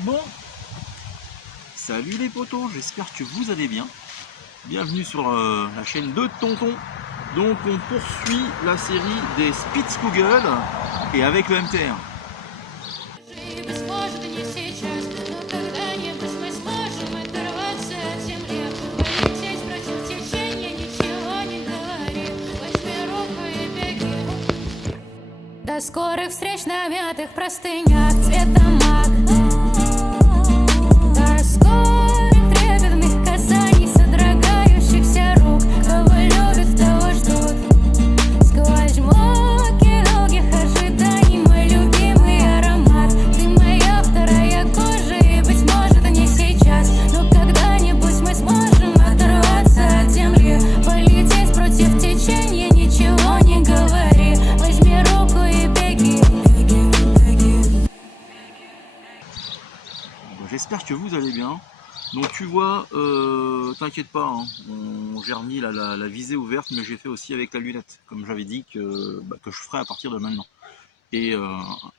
Bon, salut les potos, j'espère que vous allez bien. Bienvenue sur la chaîne de Tonton. Donc on poursuit la série des Spitzkugel et avec le MTR. До скорых встреч на мятых простынях цвета мак. До скорых трепетных касаний, содрогающихся рук. Кого любят, того ждут. Сквозь муки долгих ожиданий, мой любимый аромат. Ты моя вторая кожа, и, быть может, не сейчас, но когда-нибудь мы сможем оторваться от земли, полететь против течения, ничего не говори. Возьми руку и беги. J'espère que vous allez bien. Donc tu vois, t'inquiète pas, hein, j'ai remis la visée ouverte, mais j'ai fait aussi avec la lunette, comme j'avais dit que je ferai à partir de maintenant. Et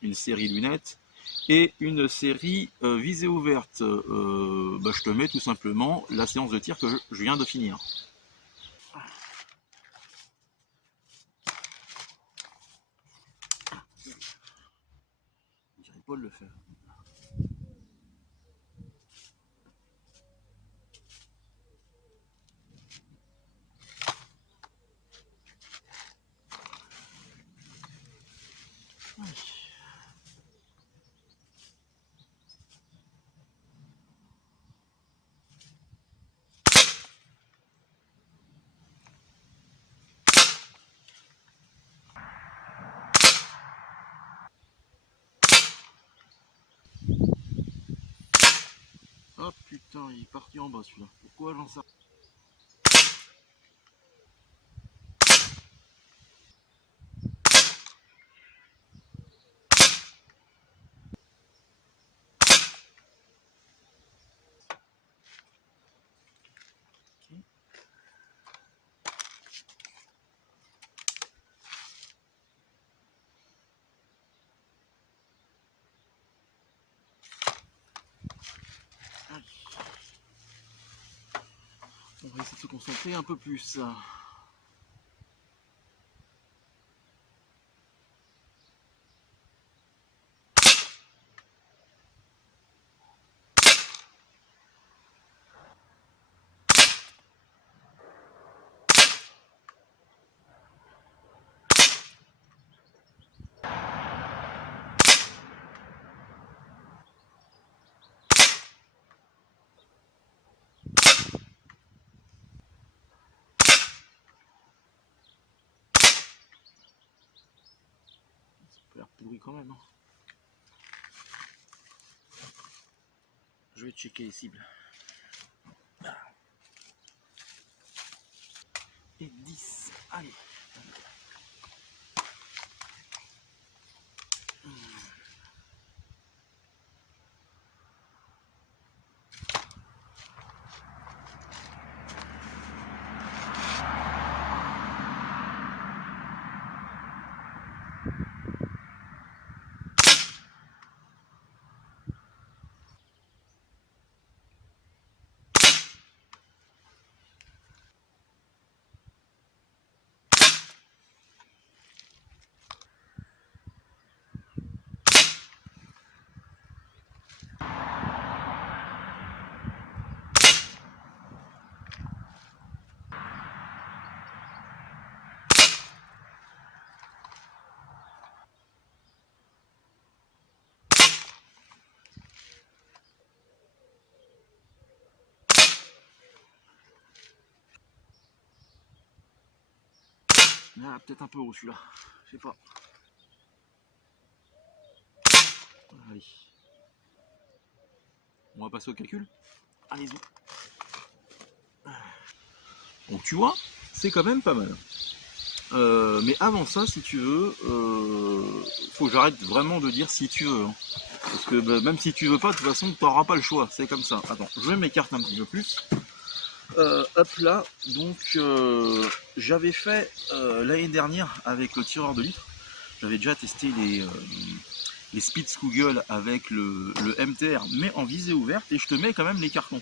une série lunettes et une série visée ouverte. Je te mets tout simplement la séance de tir que je viens de finir. Je dirais pas de le faire. Oh putain, il est parti en bas celui-là. Pourquoi j'en sais? On va essayer de se concentrer un peu plus. L'air pourri quand même. Hein. Je vais checker les cibles. Et 10. Allez. Ah, peut-être un peu haut celui-là, je sais pas. Allez. On va passer au calcul. Allez-y. Donc tu vois, c'est quand même pas mal. Mais avant ça, si tu veux, faut que j'arrête vraiment de dire si tu veux. Hein. Parce que même si tu veux pas, de toute façon, tu n'auras pas le choix. C'est comme ça. Attends, je m'écarte un petit peu plus. Hop là, donc j'avais fait l'année dernière avec le tireur de litre. J'avais déjà testé les Spitzkugel avec le MTR, mais en visée ouverte, et je te mets quand même les cartons.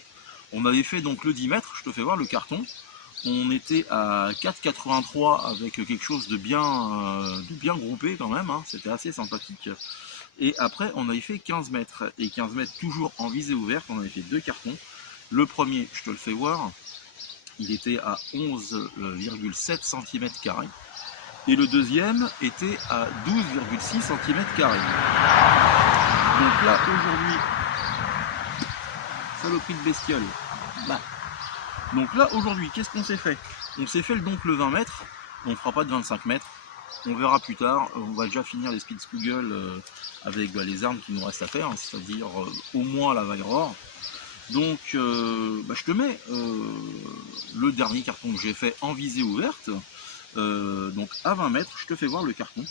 On avait fait donc le 10 mètres, je te fais voir le carton. On était à 4,83 avec quelque chose de bien groupé quand même, hein. C'était assez sympathique. Et après, on avait fait 15 mètres. Et 15 mètres toujours en visée ouverte, on avait fait 2 cartons. Le premier, je te le fais voir, il était à 11,7 cm². Et le deuxième était à 12,6 cm². Donc là, aujourd'hui, saloperie de bestiole. Bah. Donc là, aujourd'hui, qu'est-ce qu'on s'est fait? On s'est fait donc le 20 mètres. On ne fera pas de 25 mètres. On verra plus tard. On va déjà finir les Spitzkugel avec les armes qui nous restent à faire, hein, c'est-à-dire au moins la Valror. Donc, je te mets le dernier carton que j'ai fait en visée ouverte. Donc à 20 mètres, je te fais voir le carton.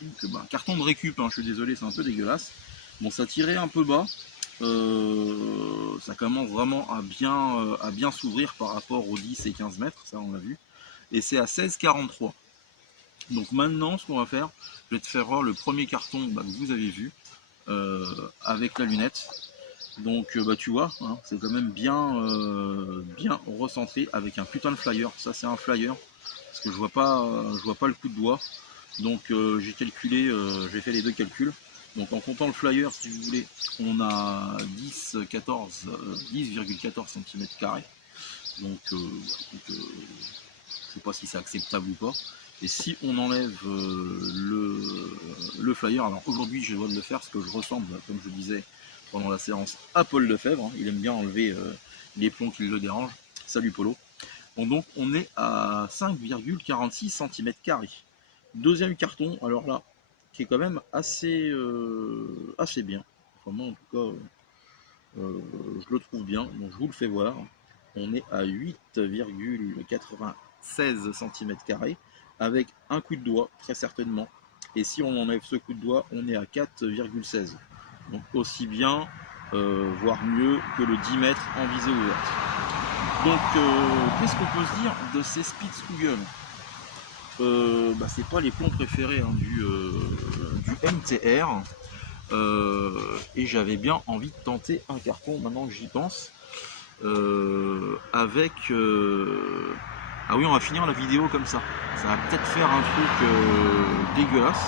Donc, carton de récup, hein, je suis désolé, c'est un peu dégueulasse. Bon, ça tirait un peu bas. Ça commence vraiment à bien s'ouvrir par rapport aux 10 et 15 mètres, ça on l'a vu. Et c'est à 16,43. Donc maintenant, ce qu'on va faire, je vais te faire voir le premier carton que vous avez vu avec la lunette. Donc tu vois, hein, c'est quand même bien recentré avec un putain de flyer. Ça c'est un flyer parce que je vois pas le coup de doigt. Donc j'ai calculé, j'ai fait les deux calculs. Donc en comptant le flyer, si vous voulez, on a 10,14 cm². Donc je sais pas si c'est acceptable ou pas. Et si on enlève le flyer, alors aujourd'hui je dois le faire parce que je ressemble, comme je disais pendant la séance, à Paul Lefebvre. Il aime bien enlever les plombs qui le dérangent. Salut Polo. Bon, donc on est à 5,46 cm². Deuxième carton, alors là, qui est quand même assez bien. Enfin moi en tout cas, je le trouve bien. Donc je vous le fais voir. On est à 8,96 cm² avec un coup de doigt, très certainement. Et si on enlève ce coup de doigt, on est à 4,16. Donc aussi bien, voire mieux que le 10 mètres en visée ouverte. Donc qu'est-ce qu'on peut se dire de ces Spitzkugel? C'est pas les plombs préférés, hein, du MTR. Et j'avais bien envie de tenter un carton maintenant que j'y pense. Avec ah oui, on va finir la vidéo comme ça. Ça va peut-être faire un truc dégueulasse.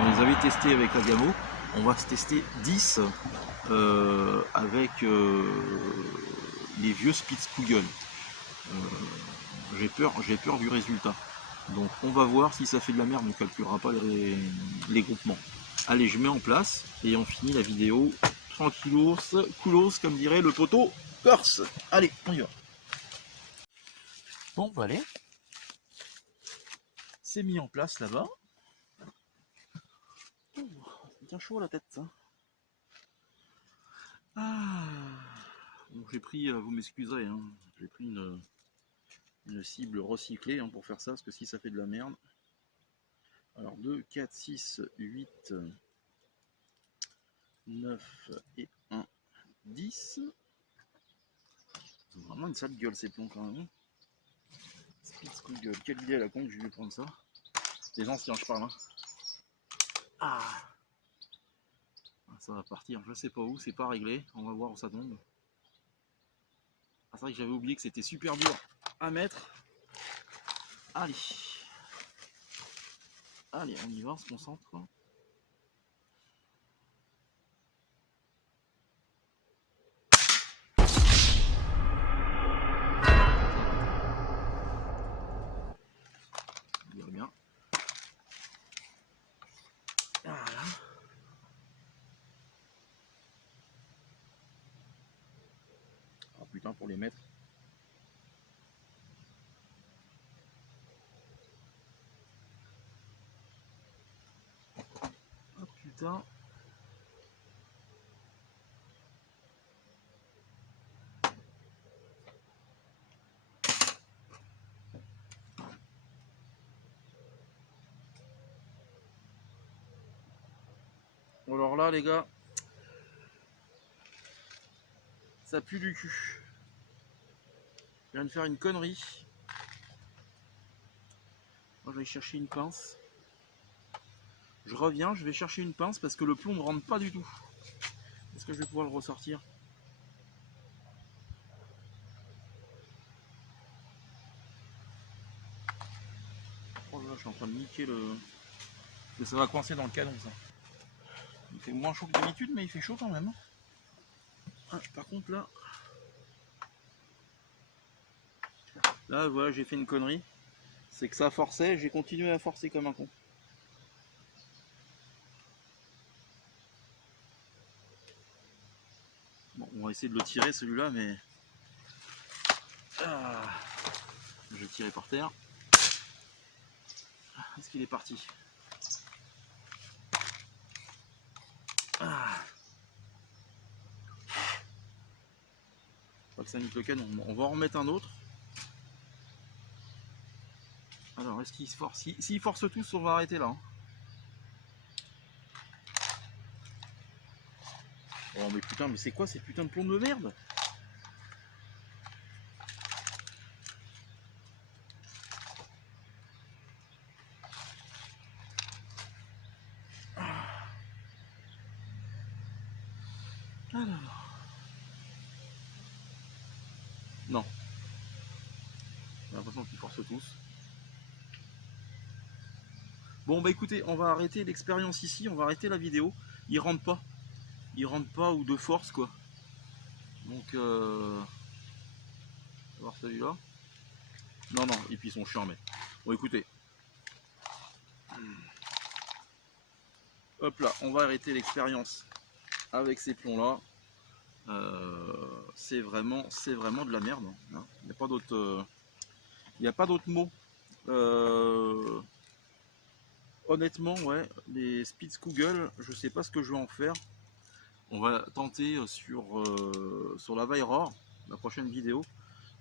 On les avait testés avec la Gamo. On va se tester 10 avec les vieux Spitzkugel. J'ai peur du résultat. Donc on va voir si ça fait de la merde, on ne calculera pas les groupements. Allez, je mets en place et on finit la vidéo tranquillos, coolos, comme dirait le poteau corse. Allez, on y va. Bon, allez. C'est mis en place là-bas. C'est bien chaud la tête, ça. Ah. Bon, j'ai pris, vous m'excuserez, hein, j'ai pris une cible recyclée, hein, pour faire ça, parce que si ça fait de la merde. Alors 2, 4, 6, 8, 9 et 1, 10. C'est vraiment une sale gueule ces plombs quand même. Spitzkugel, quelle idée à la con que j'ai dû prendre ça. Les anciens, je parle. Hein. Ah, ça va partir, je sais pas où, c'est pas réglé. On va voir où ça tombe. Ah, c'est vrai que j'avais oublié que c'était super dur à mettre. Allez. Allez, on y va, on se concentre. Bien. Voilà. Ah putain, pour les mettre. Ah putain. Alors là, les gars, ça pue du cul. Je viens de faire une connerie. Moi, je vais chercher une pince. Je reviens, je vais chercher une pince parce que le plomb ne rentre pas du tout. Est-ce que je vais pouvoir le ressortir? Oh là là, je suis en train de niquer le... Parce que ça va coincer dans le canon ça. Il fait moins chaud que d'habitude, mais il fait chaud quand même. Ah, par contre là... Là voilà, j'ai fait une connerie. C'est que ça forçait, j'ai continué à forcer comme un con. Bon, on va essayer de le tirer celui-là, mais... Ah, je vais le tirer par terre. Est-ce qu'il est parti? Ah. Pas que ça nique le canon. On va en remettre un autre. Alors, est-ce qu'il se force? S'il force tous, on va arrêter là. Hein. Oh mais putain, mais c'est quoi ces putains de plombs de merde? Alors. Non. J'ai l'impression qu'ils forcent tous. Bon bah écoutez, on va arrêter l'expérience ici, on va arrêter la vidéo. Il rentre pas. Il rentre pas ou de force quoi. Donc on va voir celui-là. Non, non, et puis ils sont chiants mais. Bon écoutez. Hop là, on va arrêter l'expérience avec ces plombs là. C'est vraiment de la merde. Hein. Il n'y a pas d'autre. Il n'y a pas d'autre mot. Honnêtement, ouais, les Spitzkugel, je sais pas ce que je vais en faire. On va tenter sur la Weyrauch, la prochaine vidéo.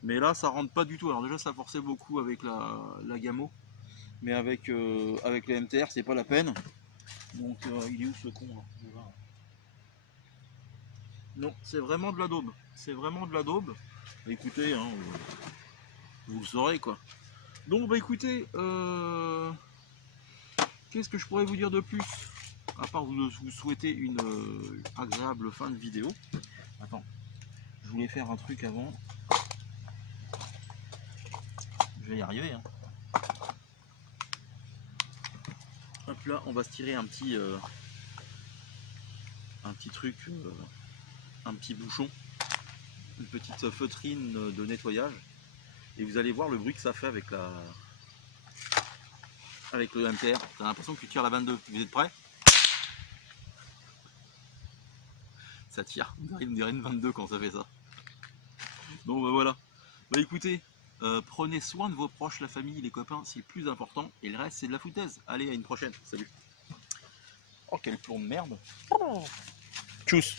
Mais là, ça rentre pas du tout. Alors déjà, ça forçait beaucoup avec la Gamo. Mais avec les MTR, c'est pas la peine. Donc, il est où ce con là? Non, c'est vraiment de la daube. C'est vraiment de la daube. Écoutez, hein, vous le saurez quoi. Donc, bah écoutez, qu'est-ce que je pourrais vous dire de plus? À part vous souhaiter une agréable fin de vidéo. Attends, je voulais faire un truc avant. Je vais y arriver. Hein. Hop là, on va se tirer un petit truc, un petit bouchon, une petite feutrine de nettoyage. Et vous allez voir le bruit que ça fait avec le MTR. T'as l'impression que tu tires la 22. Vous êtes prêts? Ça tire. Il me dirait une 22 quand ça fait ça. Donc bah, voilà. Bah écoutez, prenez soin de vos proches, la famille, les copains, c'est le plus important. Et le reste, c'est de la foutaise. Allez, à une prochaine. Salut. Oh, quel plomb de merde. Tchuss.